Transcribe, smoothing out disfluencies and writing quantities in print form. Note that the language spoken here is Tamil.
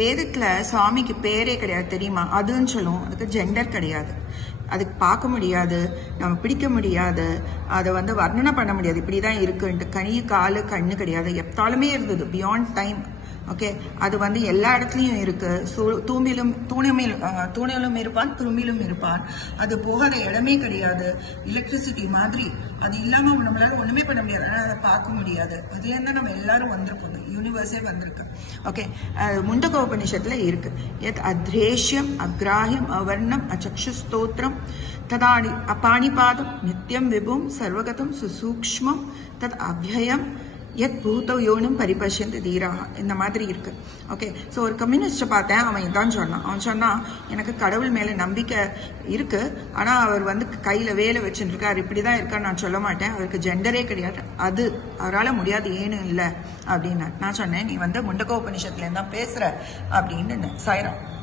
வேதத்துல சுவாமிக்கு பேரே கிடையாது தெரியுமா? அதுன்னு சொல்லுவோம். அதுக்கு ஜெண்டர் கிடையாது. அதுக்கு பார்க்க முடியாது, நம்ம பிடிக்க முடியாது, அதை வர்ணனை பண்ண முடியாது. இப்படிதான் இருக்குன்ட்டு கனி காலு கண்ணு கிடையாது. எப்பாலுமே இருந்தது பியாண்ட் டைம். ஓகே, அது எல்லா இடத்துலையும் இருக்கு. தூணிலும் இருப்பான், துரும்பிலும் இருப்பான். அது போகாத இடமே கிடையாது. எலக்ட்ரிசிட்டி மாதிரி அது இல்லாம நம்மளால ஒண்ணுமே பண்ண முடியாது. ஆனால் அதை பார்க்க முடியாது. அதுல இருந்தா நம்ம எல்லாரும் வந்திருக்கோம், யூனிவர்ஸே வந்திருக்கு. ஓகே, முண்டகோபனிஷத்துல இருக்கு. எத் அத்ரேஷ்யம் அக்ராஹ்யம் அவர்ணம் அச்சக்ஷு ஸ்தோத்திரம் ததானி அபாணிபாதம் நித்யம் விபும் சர்வகதம் சுசூக்ஷ்மம் தத் அவ்யயம் எத் பூத யோனும் பரிபஷ்யந்து தீராக, இந்த மாதிரி இருக்கு. ஓகே, ஸோ ஒரு கம்யூனிஸ்ட்டை பார்த்தேன். அவன் இதான் சொன்னான். அவன் சொன்னான், எனக்கு கடவுள் மேலே நம்பிக்கை இருக்கு, ஆனால் அவர் கையில் வேலை வச்சுருக்கார், இப்படி தான் இருக்கான்னு நான் சொல்ல மாட்டேன். அவருக்கு ஜெண்டரே கிடையாது, அது அவரால் முடியாது, ஏனும் இல்லை அப்படின்னா. நான் சொன்னேன், நீ முண்டகோபனிஷத்துலேருந்து தான் பேசுகிற அப்படின்னு. சாய்ராம்.